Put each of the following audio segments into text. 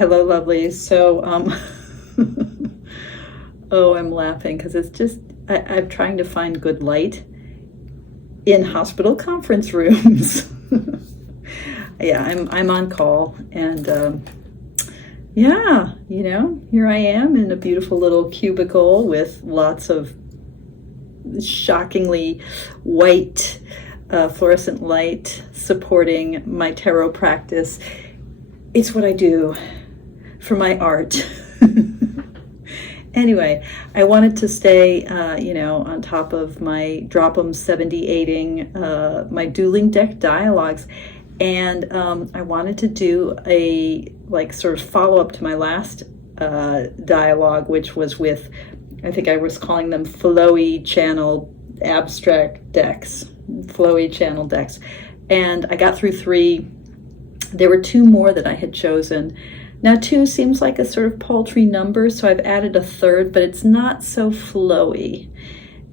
Hello, lovelies. So, oh, I'm laughing because it's just, I'm trying to find good light in hospital conference rooms. Yeah, I'm on call, and yeah, here I am in a beautiful little cubicle with lots of shockingly white fluorescent light supporting my tarot practice. It's what I do for my art. Anyway, I wanted to stay, on top of my Drop 'em 78ing, my Dueling deck dialogues. And I wanted to do a, sort of follow-up to my last dialogue, which was with, I think I was calling them Flowy channel abstract decks, Flowy channel decks. And I got through 3. There were 2 more that I had chosen. Now 2 seems like a sort of paltry number, so I've added a 3rd, but it's not so flowy.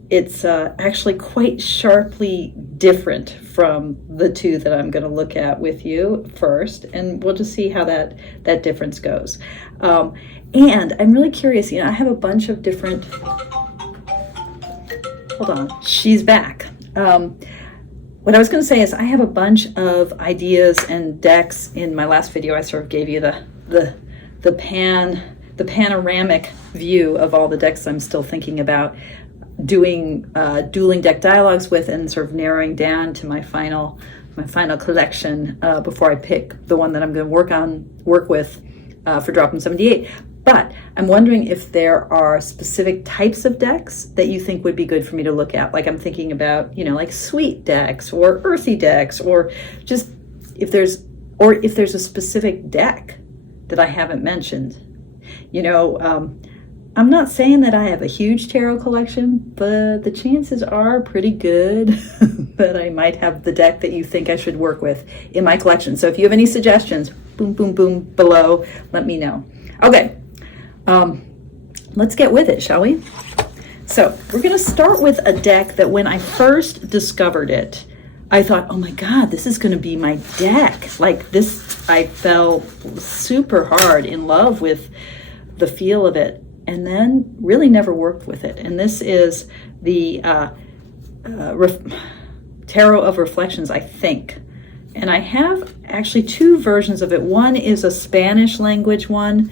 It's actually quite sharply different from the 2 that I'm going to look at with you first, and we'll just see how that difference goes. And I'm really curious, I have a bunch of different... Hold on, she's back. What I was going to say is I have a bunch of ideas and decks. In my last video, I sort of gave you the panoramic view of all the decks I'm still thinking about doing dueling deck dialogues with, and sort of narrowing down to my final collection before I pick the one that I'm going to work with for Drop 'em 78. But I'm wondering if there are specific types of decks that you think would be good for me to look at. Like I'm thinking about, like sweet decks or earthy decks, or just if there's a specific deck that I haven't mentioned. I'm not saying that I have a huge tarot collection, but the chances are pretty good that I might have the deck that you think I should work with in my collection. So if you have any suggestions, boom, boom, boom, below, let me know. Okay. Let's get with it, shall we? So we're going to start with a deck that when I first discovered it, I thought, oh my God, this is going to be my deck. Like this, I fell super hard in love with the feel of it, and then really never worked with it. And this is the Tarot of Reflections, I think. And I have actually 2 versions of it. One is a Spanish language one,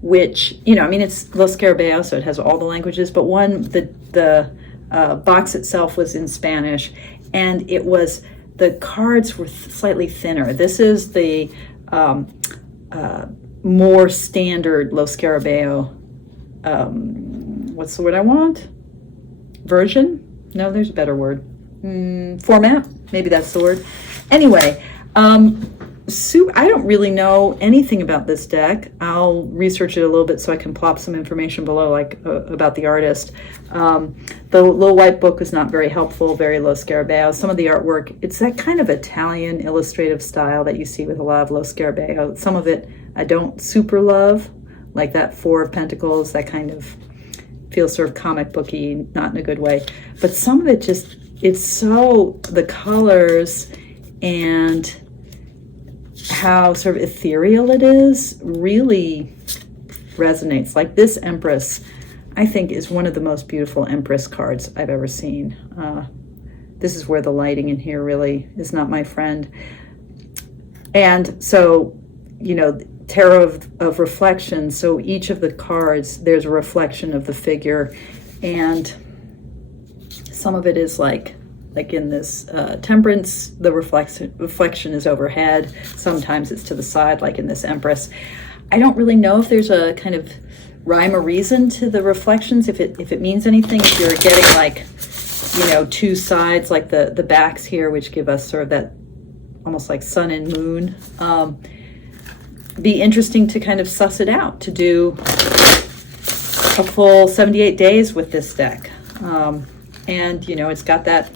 which, it's Los Scarabeo, so it has all the languages, but the box itself was in Spanish, and the cards were slightly thinner. This is the more standard Los Scarabeo, what's the word I want? Version? No, there's a better word. Format? Maybe that's the word. Anyway, I don't really know anything about this deck. I'll research it a little bit so I can plop some information below, about the artist. The little white book is not very helpful, very Los Scarabeo. Some of the artwork, it's that kind of Italian illustrative style that you see with a lot of Los Scarabeo. Some of it I don't super love, like that 4 of Pentacles, that kind of feels sort of comic booky, not in a good way. But some of it just, the colors and how sort of ethereal it is really resonates. Like this Empress, I think, is one of the most beautiful Empress cards I've ever seen. This is where the lighting in here really is not my friend. And so, Tarot of Reflection, so each of the cards, there's a reflection of the figure, and some of it is like in this Temperance, the reflection is overhead. Sometimes it's to the side, like in this Empress. I don't really know if there's a kind of rhyme or reason to the reflections, if it means anything. If you're getting 2 sides, like the backs here, which give us sort of that almost like sun and moon. Be interesting to kind of suss it out, to do a full 78 days with this deck. And it's got that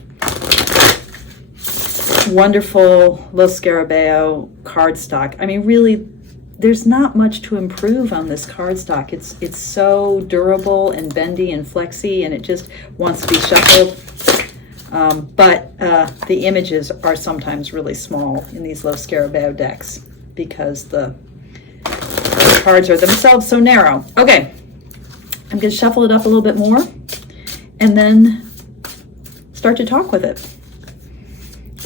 wonderful Los Scarabeo cardstock. I mean, really, there's not much to improve on this cardstock. It's so durable and bendy and flexy, and it just wants to be shuffled. But the images are sometimes really small in these Los Scarabeo decks, because the cards are themselves so narrow. Okay, I'm going to shuffle it up a little bit more and then start to talk with it.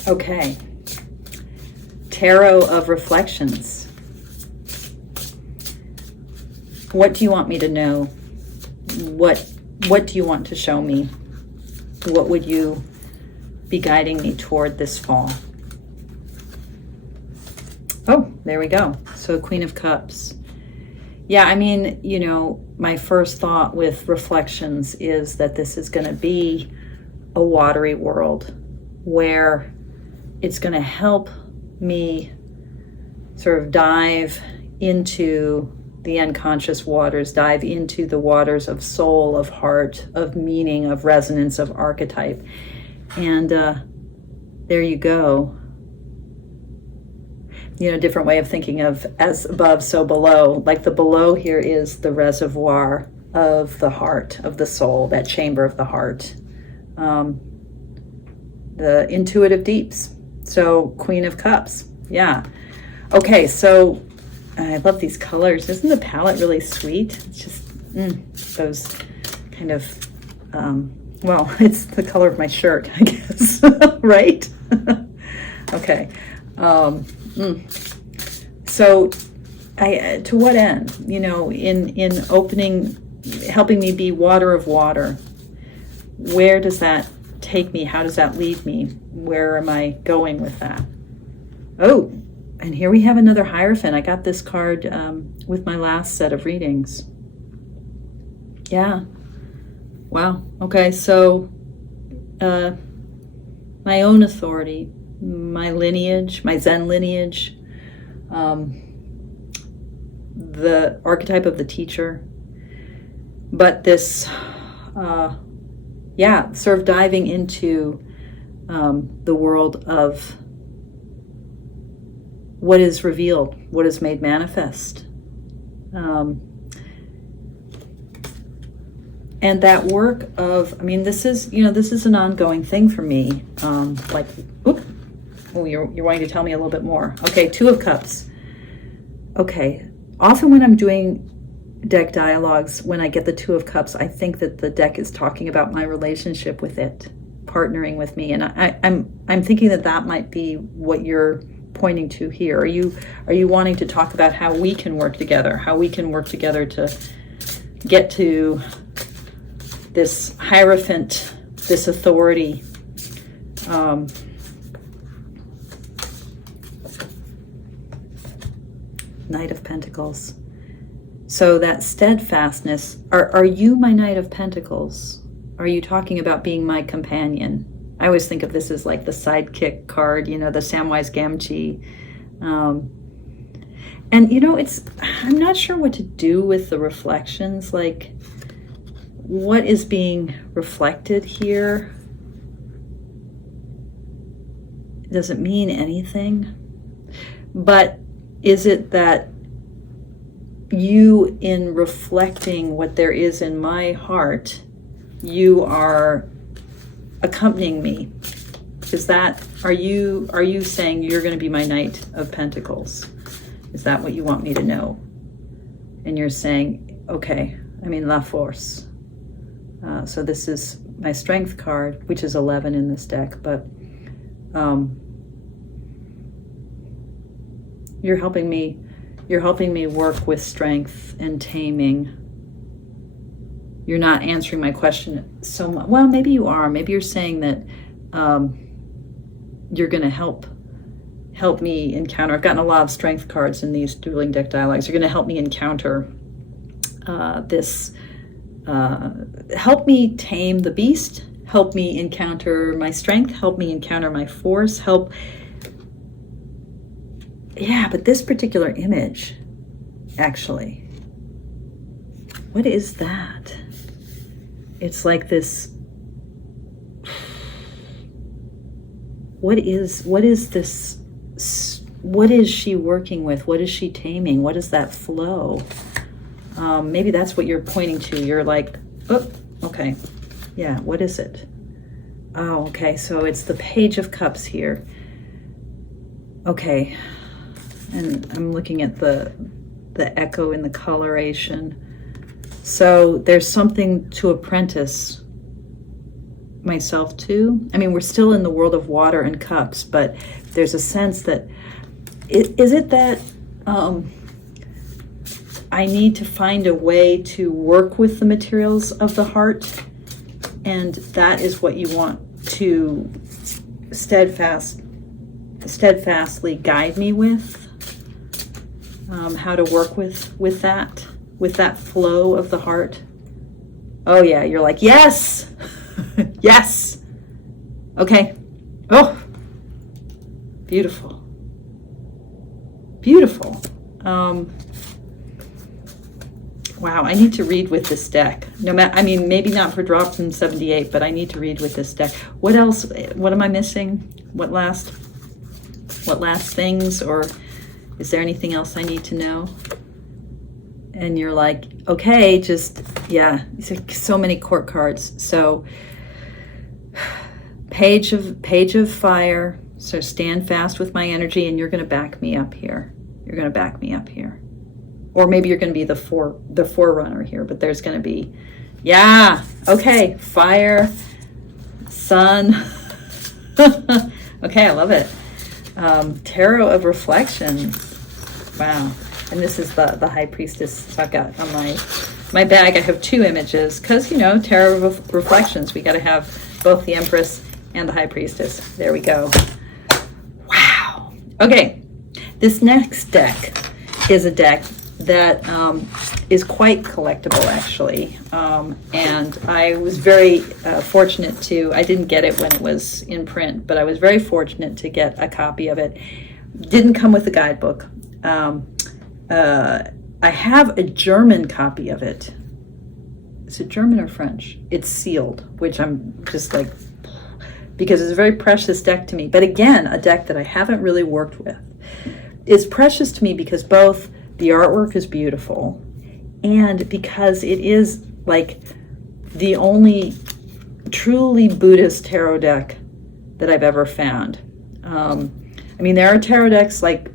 Okay. Tarot of Reflections. What do you want me to know? What do you want to show me? What would you be guiding me toward this fall? Oh, there we go. So Queen of Cups. Yeah, I mean, you know, my first thought with reflections is that this is going to be a watery world where it's going to help me sort of dive into the unconscious waters, dive into the waters of soul, of heart, of meaning, of resonance, of archetype. And there you go. You know, different way of thinking of as above, so below. Like the below here is the reservoir of the heart, of the soul, that chamber of the heart. The intuitive deeps. So Queen of Cups. Yeah. Okay, so I love these colors. Isn't the palette really sweet? It's just those kind of, well, it's the color of my shirt, I guess, right? Okay. So to what end? You know, in opening, helping me be water of water, where does that take me? How does that lead me? Where am I going with that? Oh, and here we have another Hierophant. I got this card with my last set of readings. Yeah. Wow. Okay, so my own authority, my lineage, my Zen lineage, the archetype of the teacher, but this, yeah, sort of diving into the world of what is revealed, what is made manifest. And that work of, I mean, this is, you know, this is an ongoing thing for me. Like, oop, oh, you're wanting to tell me a little bit more. Okay, Two of Cups. Okay, often when I'm doing deck dialogues, when I get the Two of Cups, I think that the deck is talking about my relationship with it, partnering with me, and I'm thinking that that might be what you're pointing to here. Are you wanting to talk about how we can work together, to get to this Hierophant, this authority, Knight of Pentacles. So that steadfastness, are you my Knight of Pentacles? Are you talking about being my companion? I always think of this as like the sidekick card, you know, the Samwise Gamgee. And, you know, I'm not sure what to do with the reflections. Like, what is being reflected here? Does it mean anything? But is it that you, in reflecting what there is in my heart, you are accompanying me? Are you saying you're going to be my Knight of Pentacles? Is that what you want me to know? And you're saying, okay, I mean, La Force. So this is my Strength card, which is 11 in this deck, but you're helping me work with strength and taming. You're not answering my question so much. Well, maybe you are. Maybe you're saying that you're going to help me encounter. I've gotten a lot of strength cards in these dueling deck dialogues. You're going to help me encounter this. Help me tame the beast. Help me encounter my strength. Help me encounter my force. Yeah, but this particular image, actually, what is that? It's like this. What is this? What is she working with? What is she taming? What is that flow? Maybe that's what you're pointing to. You're like, oh, okay. Yeah, what is it? Oh, okay, so it's the Page of Cups here. Okay, and I'm looking at the the echo in the coloration. So there's something to apprentice myself to. I mean, we're still in the world of water and cups, but there's a sense that, is it that I need to find a way to work with the materials of the heart, and that is what you want to steadfastly guide me with, how to work with that flow of the heart. Oh yeah, you're like, yes. Yes. Okay. Oh, beautiful. Beautiful. Wow, I need to read with this deck. No matter, I mean, maybe not for drop from 78, but I need to read with this deck. What else? What am I missing? What last things, or is there anything else I need to know? And you're like, okay, just, yeah, these are so many court cards. So page of fire. So stand fast with my energy, and you're going to back me up here. You're going to back me up here. Or maybe you're going to be the forerunner here, but there's going to be, yeah, okay, fire, sun. Okay, I love it. Tarot of Reflections. Wow. And this is the High Priestess. So I've got on my bag, I have two images, because, you know, Tarot of Reflections, we got to have both the Empress and the High Priestess. There we go. Wow. Okay, this next deck is a deck that is quite collectible, actually. And I was very fortunate to, I didn't get it when it was in print, but I was very fortunate to get a copy of it. Didn't come with a guidebook. I have a German copy of it. Is it German or French? It's sealed, which I'm just like, because it's a very precious deck to me. But again, a deck that I haven't really worked with. It's precious to me because both the artwork is beautiful, and because it is like the only truly Buddhist tarot deck that I've ever found. I mean, there are tarot decks like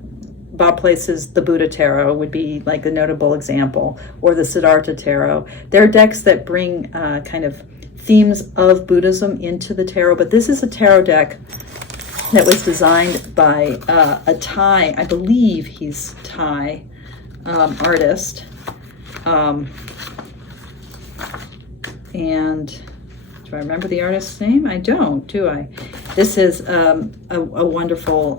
Bob Place's The Buddha Tarot would be like a notable example, or the Siddhartha Tarot. There are decks that bring kind of themes of Buddhism into the tarot, but this is a tarot deck that was designed by a Thai, I believe he's Thai, artist. And do I remember the artist's name? I don't, do I? This is a wonderful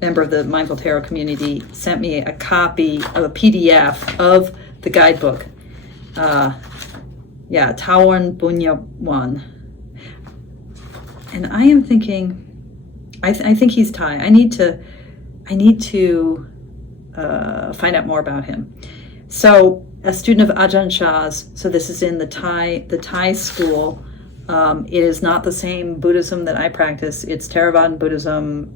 member of the Mindful Tarot community sent me a copy of a PDF of the guidebook. Yeah, Tawan Bunyawan. And I am thinking, I think he's Thai. I need to find out more about him. So, a student of Ajahn Chah's. So this is in the Thai school. It is not the same Buddhism that I practice. It's Theravadan Buddhism,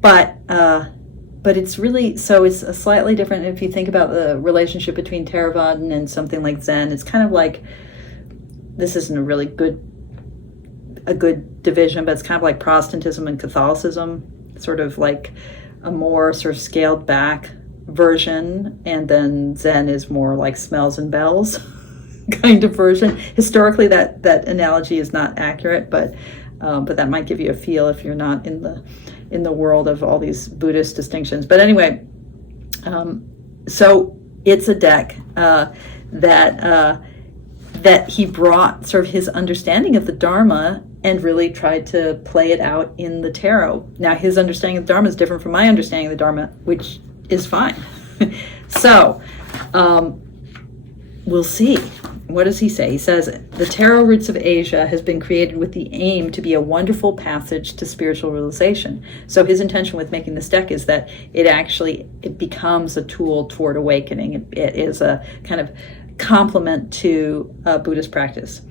but it's really, so it's a slightly different. If you think about the relationship between Theravadan and something like Zen, it's kind of like, this isn't a really good division, but it's kind of like Protestantism and Catholicism, sort of like a more sort of scaled back version, and then Zen is more like smells and bells kind of version. Historically, that analogy is not accurate, but that might give you a feel if you're not in the world of all these Buddhist distinctions. But anyway, so it's a deck that he brought sort of his understanding of the Dharma and really tried to play it out in the tarot. Now, his understanding of the Dharma is different from my understanding of the Dharma, which is fine. So, we'll see. What does he say? He says, the Tarot Roots of Asia has been created with the aim to be a wonderful passage to spiritual realization. So his intention with making this deck is that it becomes a tool toward awakening. It is a kind of complement to Buddhist practice.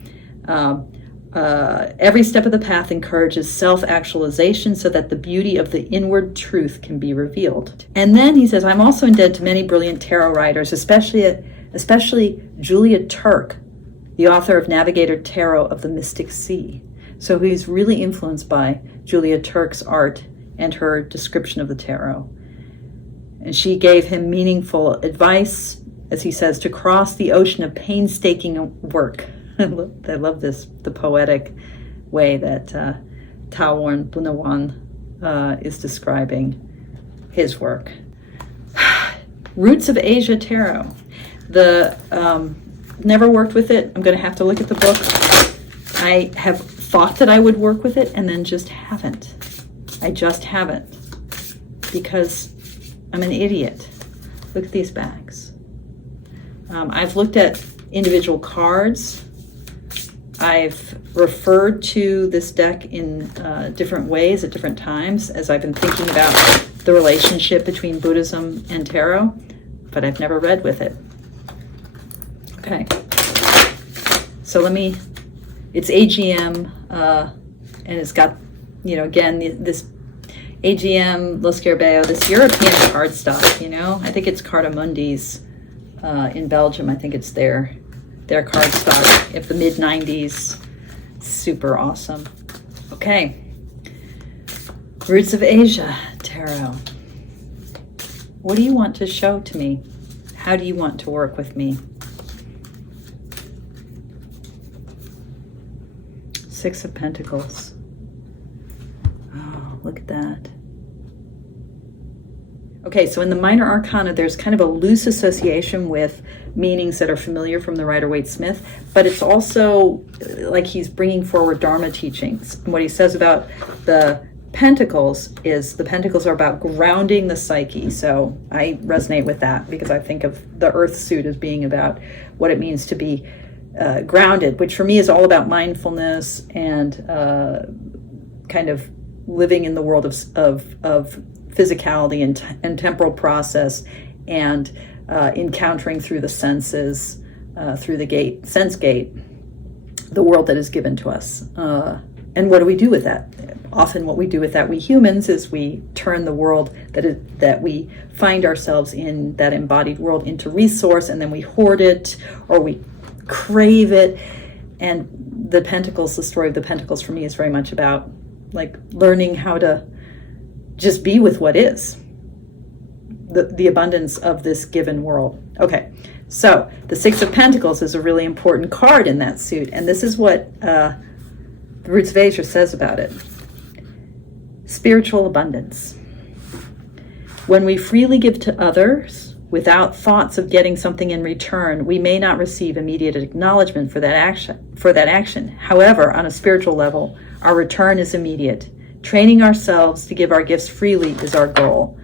Every step of the path encourages self-actualization so that the beauty of the inward truth can be revealed. And then he says, I'm also indebted to many brilliant tarot writers, especially Julia Turk, the author of Navigator Tarot of the Mystic Sea. So he's really influenced by Julia Turk's art and her description of the tarot. And she gave him meaningful advice, as he says, to cross the ocean of painstaking work. I love this, the poetic way that Llewellyn Bunawan is describing his work. Roots of Asia Tarot. Never worked with it. I'm going to have to look at the book. I have thought that I would work with it and then just haven't. I just haven't, because I'm an idiot. Look at these bags. I've looked at individual cards. I've referred to this deck in different ways at different times as I've been thinking about the relationship between Buddhism and tarot, but I've never read with it. Okay. So it's AGM, and it's got, again, this AGM, Lo Scarabeo, this European cardstock, I think it's Cartamundi's in Belgium. I think it's their cardstock of the mid-90s. Super awesome. Okay. Roots of Asia Tarot. What do you want to show to me? How do you want to work with me? Six of Pentacles. Oh, look at that. Okay, so in the Minor Arcana, there's kind of a loose association with meanings that are familiar from the Rider-Waite-Smith, but it's also like he's bringing forward Dharma teachings. And what he says about the Pentacles is the Pentacles are about grounding the psyche. So I resonate with that because I think of the Earth suit as being about what it means to be grounded, which for me is all about mindfulness and kind of living in the world of physicality and temporal process, and encountering through the senses, through the sense gate, the world that is given to us. And what do we do with that? Often what we do with that, we humans, is we turn the world that we find ourselves in, that embodied world, into resource, and then we hoard it or we crave it. And the Pentacles, the story of the Pentacles for me is very much about like learning how to just be with what is, the abundance of this given world. Okay, so the Six of Pentacles is a really important card in that suit, and this is what the Roots of Asia says about it. Spiritual abundance. When we freely give to others without thoughts of getting something in return, we may not receive immediate acknowledgement for that action. However, on a spiritual level, our return is immediate. Training ourselves to give our gifts freely is our goal.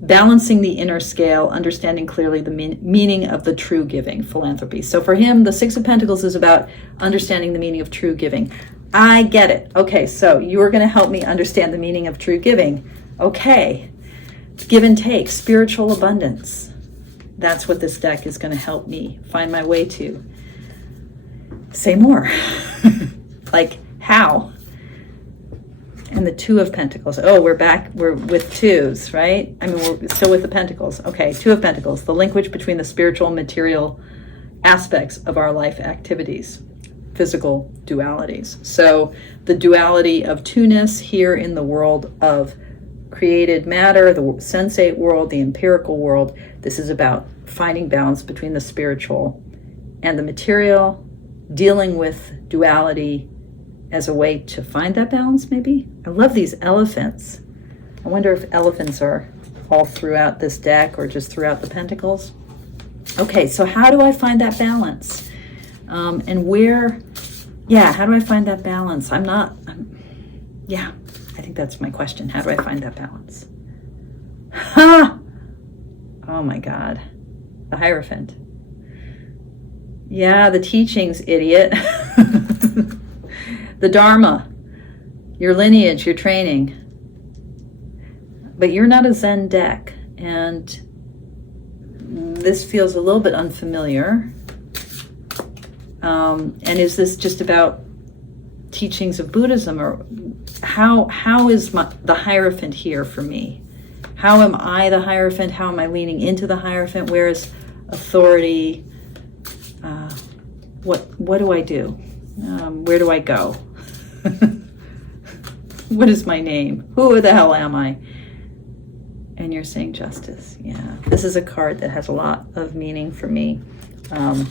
Balancing the inner scale, understanding clearly the meaning of the true giving, philanthropy. So for him, the Six of Pentacles is about understanding the meaning of true giving. I get it. Okay, so you're going to help me understand the meaning of true giving. Okay, give and take, spiritual abundance. That's what this deck is going to help me find my way to. Say more. Like, how? And the Two of Pentacles. Oh, we're with twos, right? I mean, we're still with the Pentacles. Okay, Two of Pentacles, the linkage between the spiritual and material aspects of our life activities, physical dualities. So the duality of two-ness here in the world of created matter, the sensate world, the empirical world. This is about finding balance between the spiritual and the material, dealing with duality as a way to find that balance, maybe. I love these elephants. I wonder if elephants are all throughout this deck or just throughout the Pentacles. Okay, so how do I find that balance? And where, how do I find that balance? I think that's my question. How do I find that balance? Ha! Oh my God. The Hierophant. Yeah, the teachings, idiot. The Dharma, your lineage, your training. But you're not a Zen deck, and this feels a little bit unfamiliar. And is this just about teachings of Buddhism, or how is the Hierophant here for me? How am I the Hierophant? How am I leaning into the Hierophant? Where is authority? What do I do? Where do I go? What is my name? Who the hell am I? And you're saying justice. Yeah. This is a card that has a lot of meaning for me. I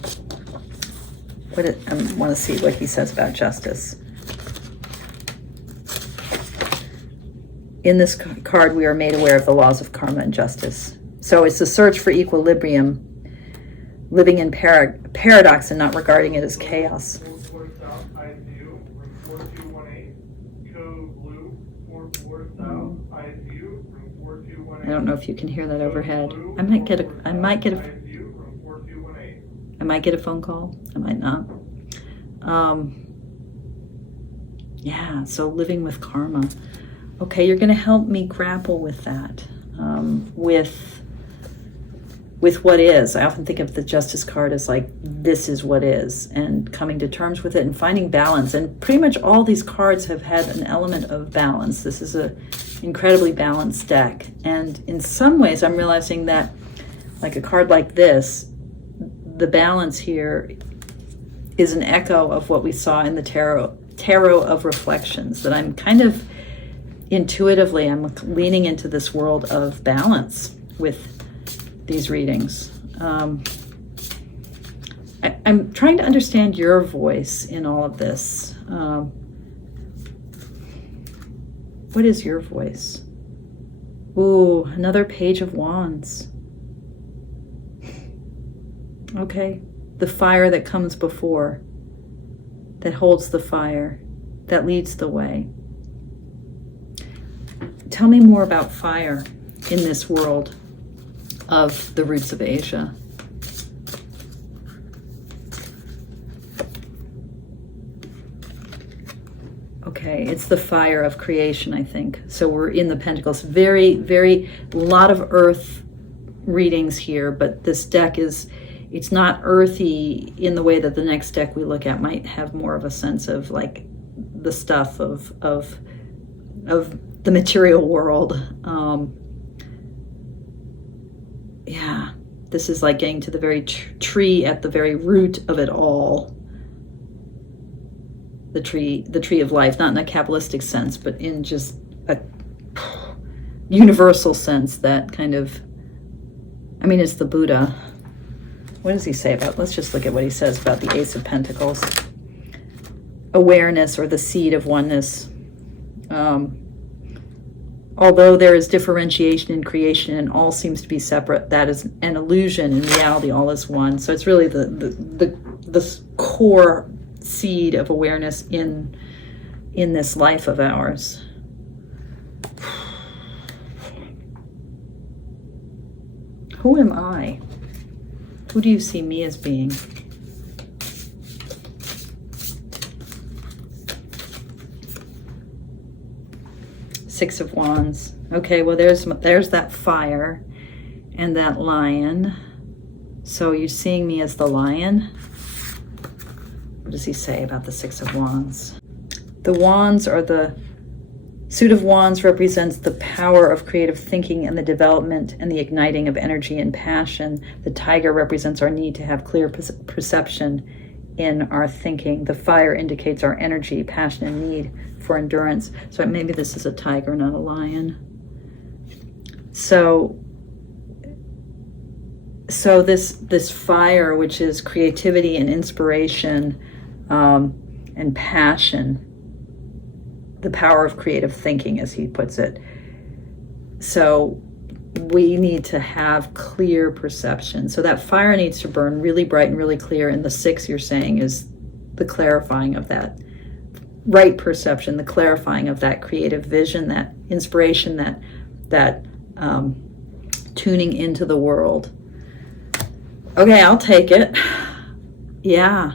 want to see what he says about justice. In this card, we are made aware of the laws of karma and justice. So it's the search for equilibrium, living in paradox and not regarding it as chaos. I don't know if you can hear that overhead. I might get a phone call. I might not. Yeah, so living with karma. Okay, you're going to help me grapple with that, with what is. I often think of the Justice card as like, this is what is, and coming to terms with it and finding balance. And pretty much all these cards have had an element of balance. This is a incredibly balanced deck. And in some ways, I'm realizing that like a card like this, the balance here is an echo of what we saw in the tarot of reflections, that I'm kind of intuitively, I'm leaning into this world of balance with these readings. I'm trying to understand your voice in all of this. What is your voice? Ooh, another Page of Wands. Okay, the fire that comes before, that holds the fire, that leads the way. Tell me more about fire in this world of the roots of Asia. Okay, it's the fire of creation, I think. So we're in the Pentacles. Very, very, lot of earth readings here, but this deck is, it's not earthy in the way that the next deck we look at might have more of a sense of like the stuff of the material world. Yeah, this is like getting to the very tree at the very root of it all. The tree of life, not in a Kabbalistic sense, but in just a universal sense that kind of, I mean, it's the Buddha. What does he say about, let's just look at what he says about the Ace of Pentacles. Awareness, or the seed of oneness. Although there is differentiation in creation and all seems to be separate, that is an illusion. In reality, all is one. So it's really the core seed of awareness in this life of ours. Who am I? Who do you see me as being? Six of Wands. Okay, well there's that fire and that lion. So you're seeing me as the lion. What does he say about the Six of Wands? The wands, or the suit of wands, represents the power of creative thinking and the development and the igniting of energy and passion. The tiger represents our need to have clear perception in our thinking. The fire indicates our energy, passion, and need for endurance. So maybe this is a tiger, not a lion. So this fire, which is creativity and inspiration, and passion, the power of creative thinking, as he puts it. So we need to have clear perception. So that fire needs to burn really bright and really clear. And the six, you're saying, is the clarifying of that right perception, the clarifying of that creative vision, that inspiration, that tuning into the world. Okay, I'll take it. Yeah.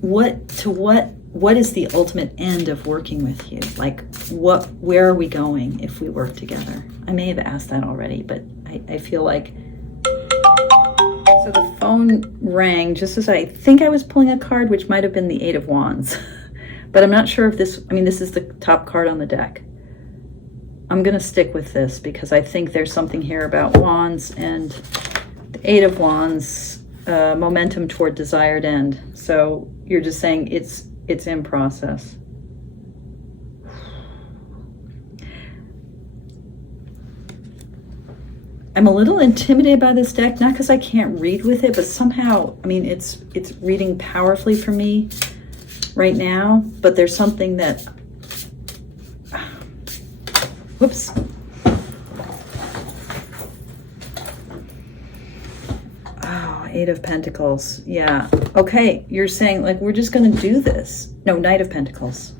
What is the ultimate end of working with you? Like, where are we going if we work together? I may have asked that already, but I feel like, so the phone rang just as I think I was pulling a card, which might have been the Eight of Wands, but I'm not sure if this is the top card on the deck. I'm going to stick with this because I think there's something here about wands and the Eight of Wands, momentum toward desired end. So you're just saying it's in process. I'm a little intimidated by this deck, not because I can't read with it, but somehow, I mean, it's reading powerfully for me right now, but there's something that, whoops. Oh, Eight of Pentacles. Yeah. Okay, you're saying, like, we're just going to do this. No, Knight of Pentacles.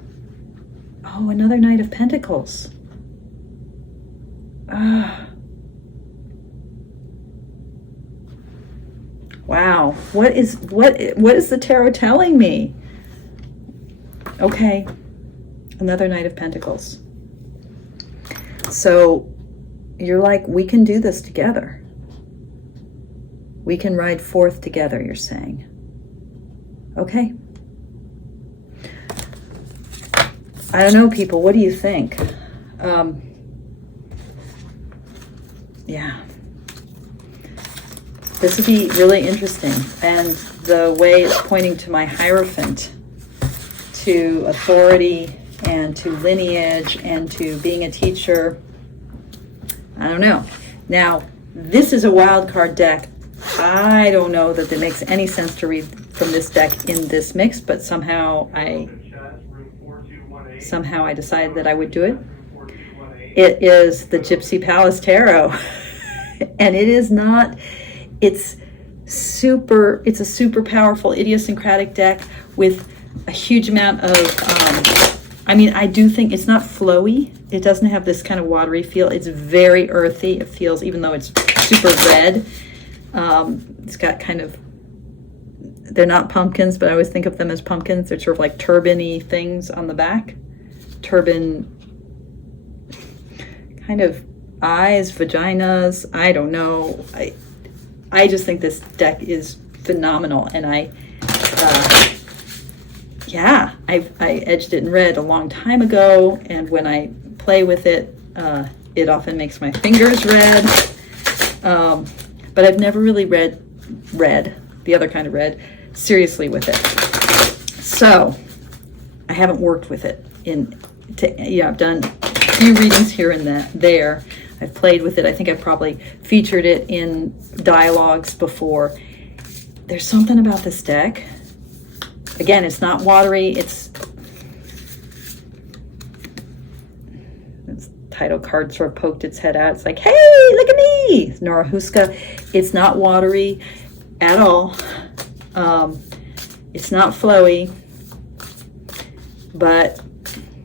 Oh, another Knight of Pentacles. Wow. What is the tarot telling me? Okay. Another Knight of Pentacles. So you're like, we can do this together. We can ride forth together, you're saying. Okay. I don't know, people. What do you think? Yeah. This would be really interesting. And the way it's pointing to my Hierophant, to authority and to lineage and to being a teacher. I don't know. Now, this is a wild card deck. I don't know that it makes any sense to read from this deck in this mix, but somehow I decided that I would do it. It is the Gypsy Palace Tarot. And it is not, it's a super powerful idiosyncratic deck with a huge amount of, I mean, I do think it's not flowy. It doesn't have this kind of watery feel. It's very earthy. It feels, even though it's super red, it's got kind of, they're not pumpkins, but I always think of them as pumpkins. They're sort of like turban-y things on the back. Turban, kind of eyes, vaginas, I don't know. I just think this deck is phenomenal, and I edged it in red a long time ago, and when I play with it, it often makes my fingers red, but I've never really read red, the other kind of red, seriously with it. So I haven't worked with it I've done a few readings here and there. I've played with it. I think I've probably featured it in dialogues before. There's something about this deck. Again, it's not watery. It's this title card sort of poked its head out. It's like, hey, look at me. Nora Huska. It's not watery at all. It's not flowy. But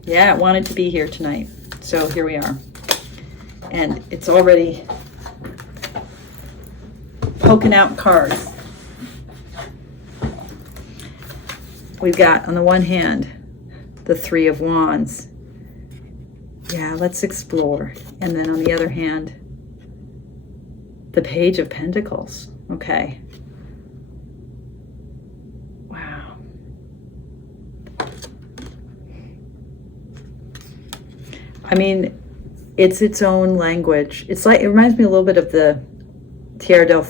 yeah, it wanted to be here tonight. So here we are. And it's already poking out cards. We've got, on the one hand, the Three of Wands. Yeah, let's explore. And then on the other hand, the Page of Pentacles. Okay. Wow. I mean, it's its own language. It's like, it reminds me a little bit of the Tarot del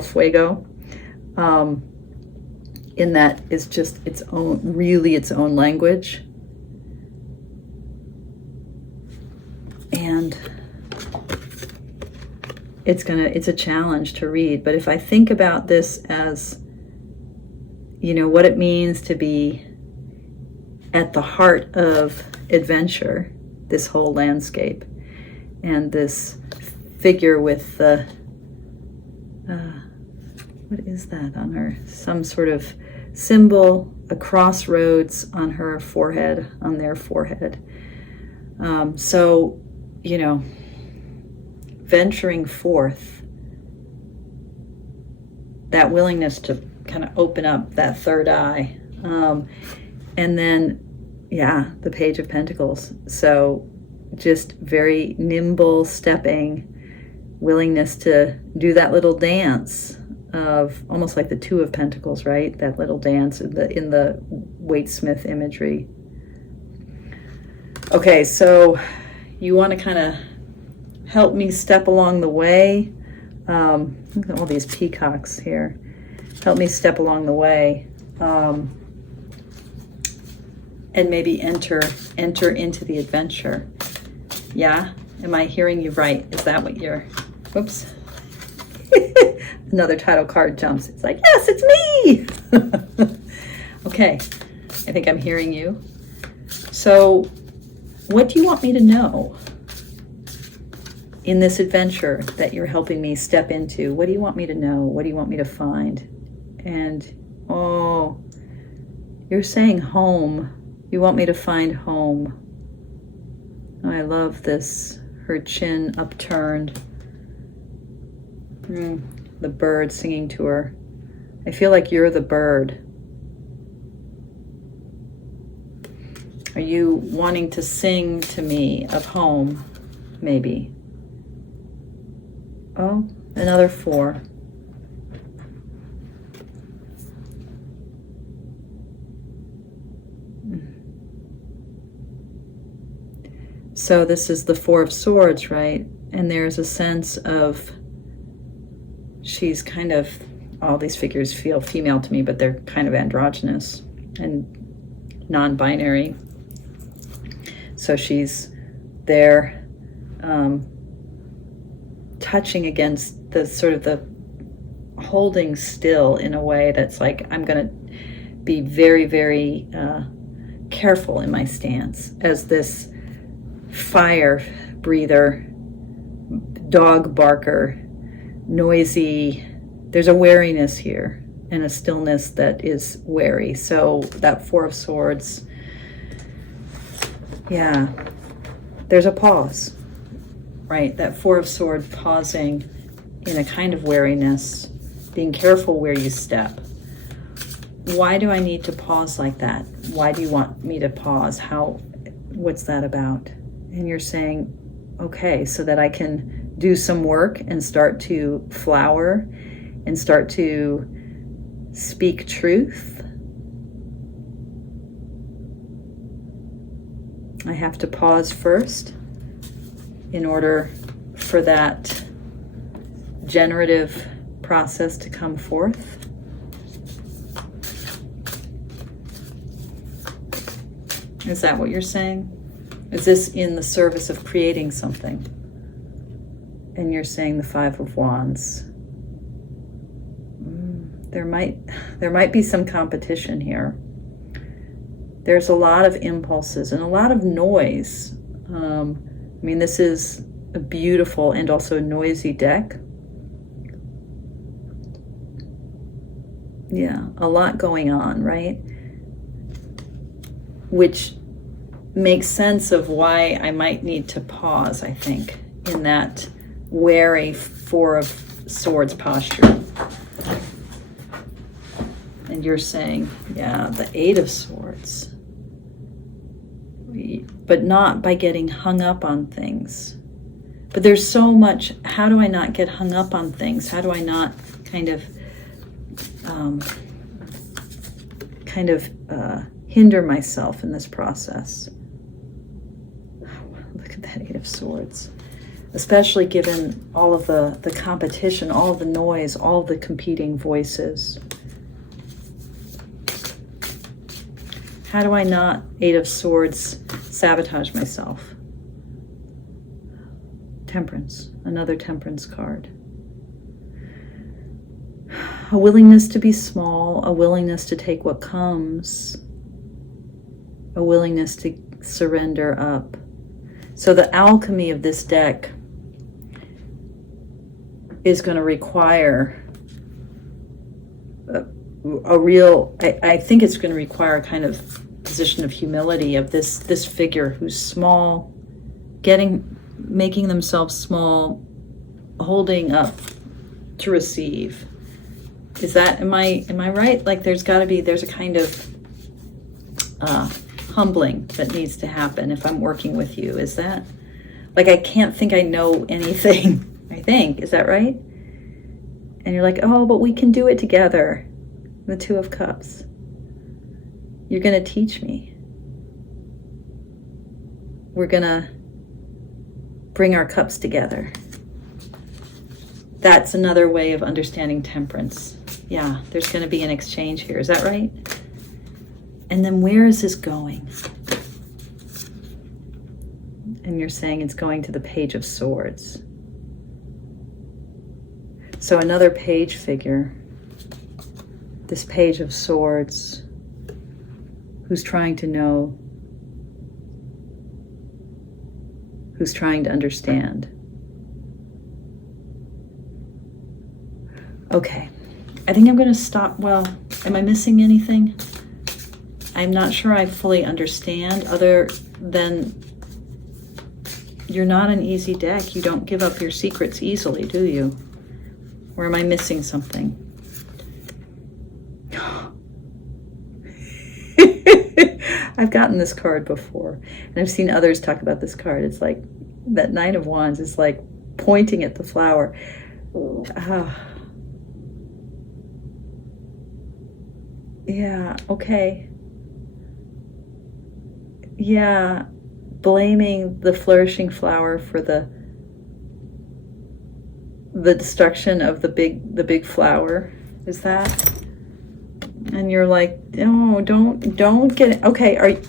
Fuego, in that it's just its own, really its own language. And it's a challenge to read. But if I think about this as, you know, what it means to be at the heart of adventure, this whole landscape, and this figure with the, what is that on her? Some sort of symbol, a crossroads on her forehead, on their forehead. So, you know, venturing forth, that willingness to kind of open up that third eye. And then, yeah, the Page of Pentacles. So just very nimble stepping, willingness to do that little dance of almost like the Two of Pentacles, right? That little dance in the Waite-Smith imagery. Okay, so you want to kind of help me step along the way. Look at all these peacocks here. Help me step along the way. And maybe enter into the adventure. Yeah, Am I hearing you right? Is that what you're, whoops. Another title card jumps. It's like, yes, it's me. Okay, I think I'm hearing you. So what do you want me to know in this adventure that you're helping me step into? What do you want me to know? What do you want me to find? And, oh, you're saying home. You want me to find home. I love this. Her chin upturned. The bird singing to her. I feel like you're the bird. Are you wanting to sing to me of home? Maybe. Oh, another 4. So this is the 4 of Swords, right? And there's a sense of, she's kind of, all these figures feel female to me, but they're kind of androgynous and non-binary. So she's there touching against the sort of the holding still in a way that's like, I'm going to be very, very careful in my stance as this fire breather, dog barker, noisy. There's a wariness here and a stillness that is wary. So that 4 of Swords, yeah, there's a pause, right? That 4 of Swords pausing in a kind of wariness, being careful where you step. Why do I need to pause like that? Why do you want me to pause? What's that about? And you're saying, okay, so that I can do some work and start to flower and start to speak truth. I have to pause first in order for that generative process to come forth. Is that what you're saying? Is this in the service of creating something? And you're saying the 5 of Wands. There might be some competition here. There's a lot of impulses and a lot of noise. I mean, this is a beautiful and also noisy deck. Yeah, a lot going on, right? Which makes sense of why I might need to pause, I think, in that wary 4 of Swords posture. And you're saying, yeah, the 8 of Swords. But not by getting hung up on things. But there's so much, how do I not get hung up on things? How do I not kind of hinder myself in this process? Look at that 8 of Swords. Especially given all of the competition, all of the noise, all of the competing voices. How do I not, 8 of Swords, sabotage myself? Temperance, another Temperance card. A willingness to be small, a willingness to take what comes, a willingness to surrender up. So the alchemy of this deck is going to require a real, I think it's going to require a kind of position of humility of this figure who's small, making themselves small, holding up to receive. Is that, am I right? Like there's a kind of humbling that needs to happen if I'm working with you. Is that, like, I can't think I know anything, I think. Is that right? And you're like, oh, but we can do it together. The 2 of Cups. You're going to teach me. We're going to bring our cups together. That's another way of understanding temperance. Yeah, there's going to be an exchange here. Is that right? And then where is this going? And you're saying it's going to the Page of Swords. So another page figure. This Page of Swords, who's trying to know, who's trying to understand. Okay, I think I'm going to stop. Well, am I missing anything? I'm not sure I fully understand, other than you're not an easy deck. You don't give up your secrets easily, do you? Or am I missing something? I've gotten this card before, and I've seen others talk about this card. It's like that Nine of Wands is like pointing at the flower. Yeah, okay. Yeah, blaming the flourishing flower for the destruction of the big flower. Is that? And you're like, no, don't get it. Okay,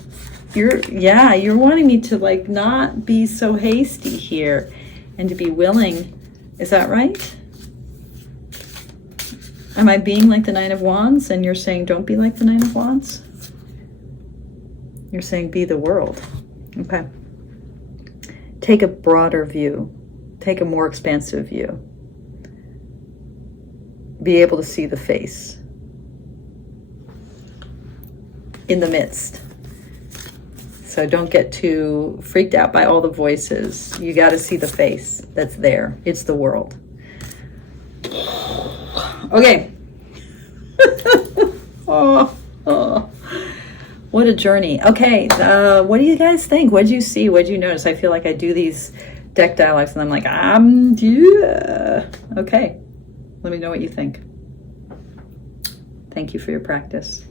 you're wanting me to like not be so hasty here and to be willing. Is that right? Am I being like the Nine of Wands and you're saying don't be like the Nine of Wands? You're saying be the world. Okay. Take a broader view. Take a more expansive view. Be able to see the face in the midst. So don't get too freaked out by all the voices. You got to see the face that's there. It's the world. Okay. oh, what a journey. Okay, what do you guys think? What did you see? What did you notice? I feel like I do these deck dialogues and I'm like, yeah. Okay, let me know what you think. Thank you for your practice.